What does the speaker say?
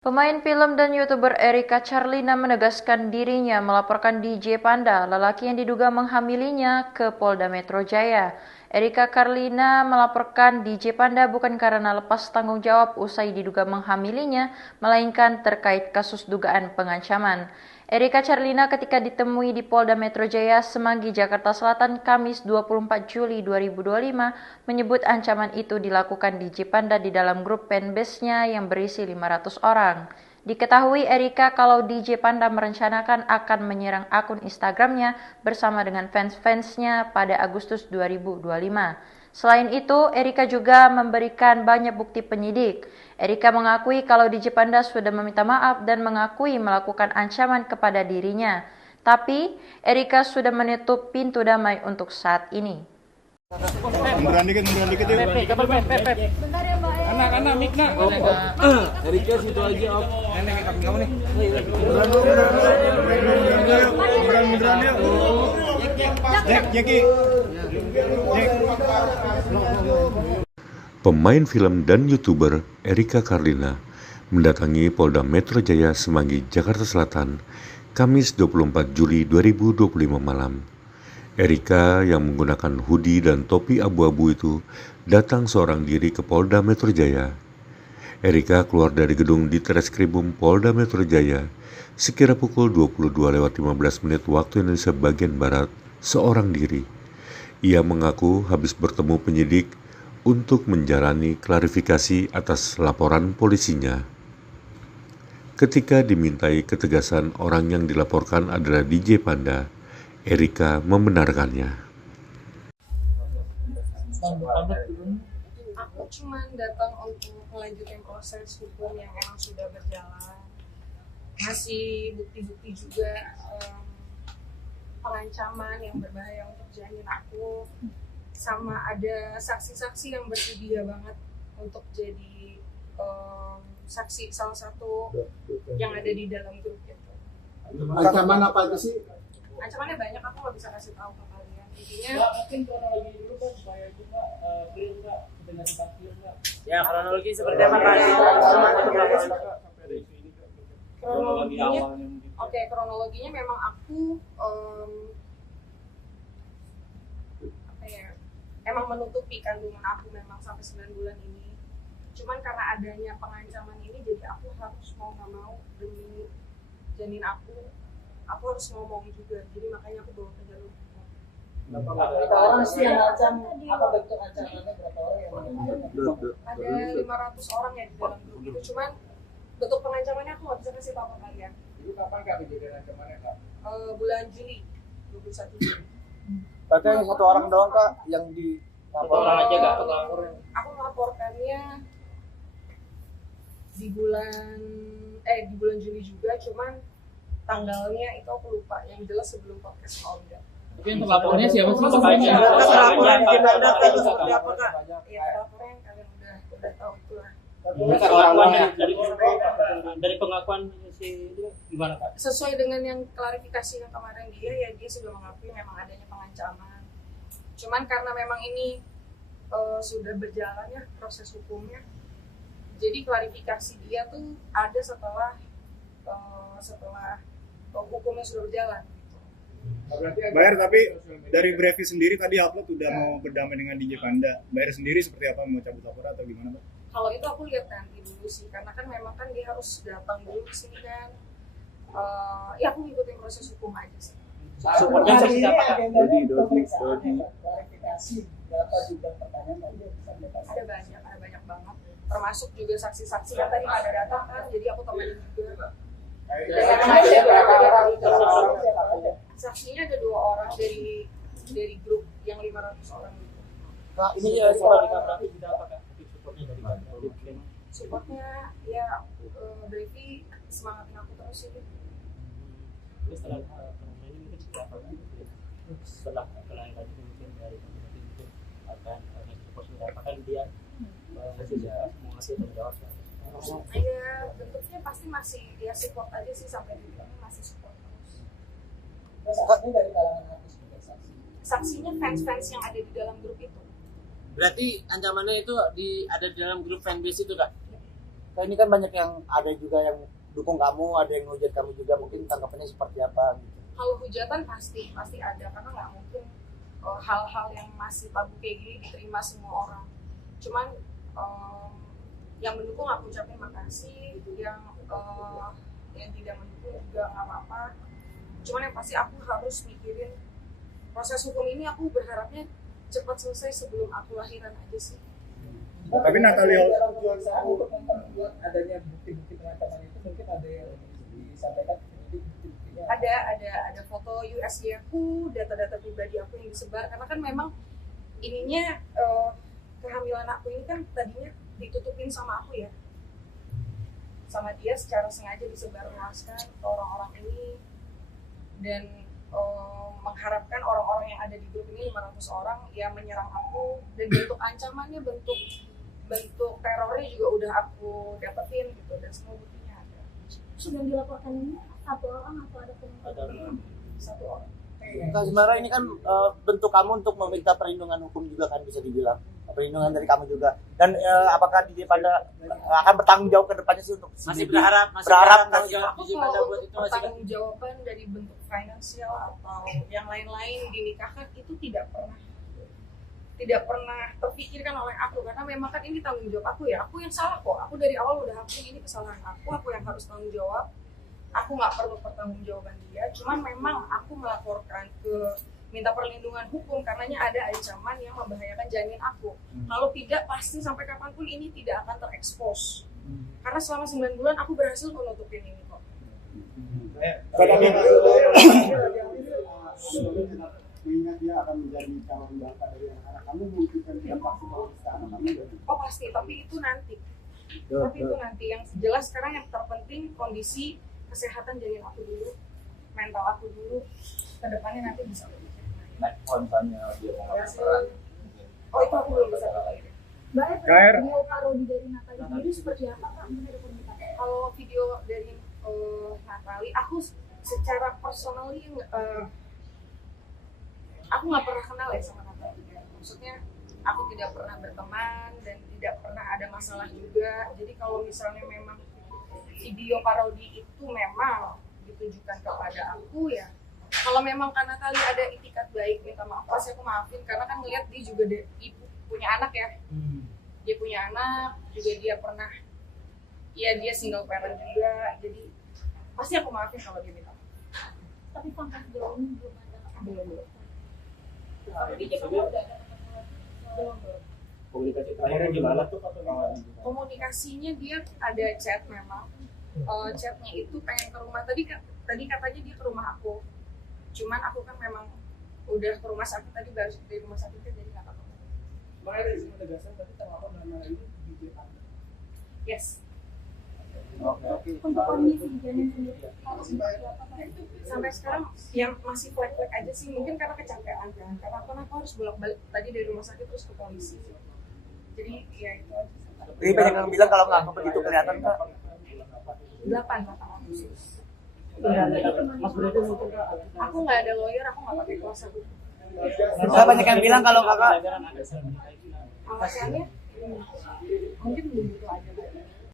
Pemain film dan YouTuber Erika Charlina menegaskan dirinya melaporkan DJ Panda, lelaki yang diduga menghamilinya, ke Polda Metro Jaya. Erika Charlina melaporkan DJ Panda bukan karena lepas tanggung jawab usai diduga menghamilinya, melainkan terkait kasus dugaan pengancaman. Erika Charlina ketika ditemui di Polda Metro Jaya, Semanggi, Jakarta Selatan, Kamis 24 Juli 2025, menyebut ancaman itu dilakukan DJ Panda di dalam grup fanbase-nya yang berisi 500 orang. Diketahui Erika kalau DJ Panda merencanakan akan menyerang akun Instagramnya bersama dengan fans-fansnya pada Agustus 2025. Selain itu, Erika juga memberikan banyak bukti penyidik. Erika mengakui kalau DJ Panda sudah meminta maaf dan mengakui melakukan ancaman kepada dirinya. Tapi, Erika sudah menutup pintu damai untuk saat ini. Munduran dikit yuk. Bentar ya Mbak. Anak-anak mikna. Erika situ aja op. Nenek make up kamu nih. Munduran yuk. Jeki. Pemain film dan YouTuber Erika Charlina mendatangi Polda Metro Jaya Semanggi, Jakarta Selatan, Kamis 24 Juli 2025 malam. Erika yang menggunakan hoodie dan topi abu-abu itu datang seorang diri ke Polda Metro Jaya. Erika keluar dari gedung di Treskrimum Polda Metro Jaya sekira pukul 22.15 waktu Indonesia bagian Barat seorang diri. Ia mengaku habis bertemu penyidik untuk menjalani klarifikasi atas laporan polisinya. Ketika dimintai ketegasan orang yang dilaporkan adalah DJ Panda, Erika membenarkannya. Aku cuma datang untuk melanjutkan proses hukum yang emang sudah berjalan. Masih bukti-bukti juga pengancaman yang berbahaya untuk janin aku. Sama ada saksi-saksi yang bersedia banget untuk jadi saksi salah satu yang ada di dalam grup itu. Ancaman apa itu sih? Ancamannya banyak, aku nggak bisa kasih tahu ke kalian. Intinya Mungkin kronologi dulu Pak supaya juga clear Pak, dengan clear Pak. Ya kronologi seperti apa Pak? kronologinya, oke, kronologinya memang aku emang menutupi kandungan aku memang sampai 9 bulan ini. Cuman karena adanya pengancaman ini, jadi aku harus mau nggak mau demi janin aku harus ngomong juga. Jadi makanya aku bawa ke jalur hukum. Berapa orang sih yang ngacam? Apa bentuk ancamannya? Berapa orang yang Ada 500 orang ya di dalam grup itu. Cuman bentuk pengancamannya aku nggak bisa kasih tahu ke kalian. Itu kapan Kak kejadian ancamannya Kak? Bulan Juli, 21 Juli. Berarti hanya satu orang doang Kak yang di Orang aja Kak? Aku melaporkannya di bulan Juli juga, cuman tanggalnya itu aku lupa. Yang jelas sebelum podcast Olga. Tapi yang terlapornya siapa sih? Laporan kita data itu seperti apa Kak? Ya laporan yang kalian udah tahu itulah. Dari pengakuan si itu gimana Kak? Sesuai dengan yang klarifikasi yang kemarin dia sudah mengakui memang adanya pengancaman. Cuman karena memang ini sudah berjalan ya proses hukumnya, jadi klarifikasi dia tuh ada setelah hukumnya sudah berjalan. Bayar, tapi dari Brevi sendiri tadi upload udah mau berdamai dengan DJ Panda. Bayar sendiri seperti apa, mau cabut laporan atau gimana Pak? Kalau itu aku lihat nanti dulu sih, karena kan memang kan dia harus datang dulu ke sini kan. Ya aku ngikutin proses hukum aja sih. Supportnya seperti apa Kak? Ada banyak banget. Termasuk juga saksi-saksi yang tadi pada datang kan, jadi aku temenin juga. Saksinya ada 2 orang dari grup yang 500 orang itu. Kak ini Ini ya berarti tidak apa Kak? Supportnya dari mana? Supportnya ya Brevi semangatin aku terus sih. Ini setelah ini mungkin sudah apa? Setelah kelahiran itu mungkin dari mungkin akan support sudah apakah dia sudah mau ngasih tanggung jawab? Ya bentuknya pasti masih ya support aja sih, sampai di sini masih support terus. Saksinya dari kalangan artis juga saksi. Saksinya fans-fans yang ada di dalam grup itu. Berarti ancamannya itu ada di dalam grup fanbase itu Kak? Kak, ini kan banyak yang ada juga yang dukung kamu, ada yang ngehujat kamu juga, mungkin tanggapannya seperti apa gitu. Kalau hujatan pasti ada, karena nggak mungkin hal-hal yang masih tabu kayak gini diterima semua orang. Cuman yang mendukung aku ucapin makasih, yang tidak mendukung juga nggak apa-apa. Cuman yang pasti aku harus mikirin proses hukum ini, aku berharapnya cepat selesai sebelum aku lahiran aja sih. Tapi Natalia tujuan saya untuk membuat adanya bukti-bukti pengancaman itu mungkin ada yang disampaikan bukti-buktinya. Ada foto USG aku, data-data pribadi aku yang disebar, karena kan memang ininya kehamilan aku ini kan tadinya ditutupin sama aku ya, sama dia secara sengaja disebarluaskan ke orang-orang ini, dan mengharapkan orang-orang yang ada di grup ini 500 orang yang menyerang aku, dan bentuk ancamannya, bentuk terornya juga udah aku dapetin gitu, dan semua buktinya ada. Sudah dilaporkan ini satu orang atau ada pengetahuan? Satu orang. Kak Zimara, ini kan bentuk kamu untuk meminta perlindungan hukum juga kan, bisa dibilang perlindungan dari kamu juga. Dan apakah di Pada akan bertanggung jawab ke depannya sih untuk Masih sendiri? berharap nggak sih? Aku mau pertanggung jawaban dari bentuk finansial atau yang lain-lain dinikahkan itu tidak pernah terpikirkan oleh aku, karena memang kan ini tanggung jawab aku ya, aku yang salah kok, aku dari awal udah aku ini kesalahan aku yang harus tanggung jawab, aku nggak perlu pertanggungjawaban dia. Cuman memang aku melaporkan minta perlindungan hukum karenanya ada ancaman yang membahayakan janin aku. Kalau tidak, pasti sampai kapanpun ini tidak akan terekspos. Karena selama 9 bulan aku berhasil menutupin ini kok. Mengingat dia akan menjadi calon bapak dari anak kamu, mungkin tidak maksimal ke anak kamu. Oh pasti, tapi itu nanti. Yang jelas sekarang yang terpenting kondisi kesehatan janin aku dulu, mental aku dulu, kedepannya nanti bisa lebih. Kalau misalnya dia mau Oh itu aku belum bisa tahu. Mbak, KR. video parodi dari Natalie sendiri seperti apa Kak? Mungkin ada komentar. Kalau video dari Natalie, aku secara personally aku nggak pernah kenal ya sama Natalie. Maksudnya aku tidak pernah berteman dan tidak pernah ada masalah juga. Jadi kalau misalnya memang video parodi itu memang ditujukan kepada aku ya, kalau memang karena Natalie ada itikat baik, minta maaf pasti aku maafin, karena kan ngeliat dia juga ibu punya anak ya. Dia punya anak, juga dia pernah, ya dia single parent juga, jadi pasti aku maafin kalau dia minta maaf. Tapi sampai sejauh ini belum ada. Belum. Di Jepang udah ada Belum. Komunikasi terakhirnya gimana tuh? Komunikasinya dia ada chat memang. Chatnya itu pengen ke rumah, tadi katanya dia ke rumah aku. Cuman aku kan memang udah ke rumah sakit, tadi baru dari rumah sakitnya, jadi nggak ketemu. makanya dari sini penegasan tadi terlapor nama ini di Jepang. Yes. Untuk kondisi janin sendiri harus seperti apa Kak? Sampai sekarang yang masih flek-flek aja sih, mungkin karena kecapean kan. Karena aku harus bolak-balik tadi dari rumah sakit terus ke polisi. Jadi ya itu aja. Jadi banyak yang bilang kalau nggak begitu kelihatan Kak. 8 kata Agustus. Mas Bro mungkin Aku nggak ada lawyer, aku nggak pakai kuasa hukum. Saya banyak yang bilang kalau kakak Alasannya mungkin belum butuh aja.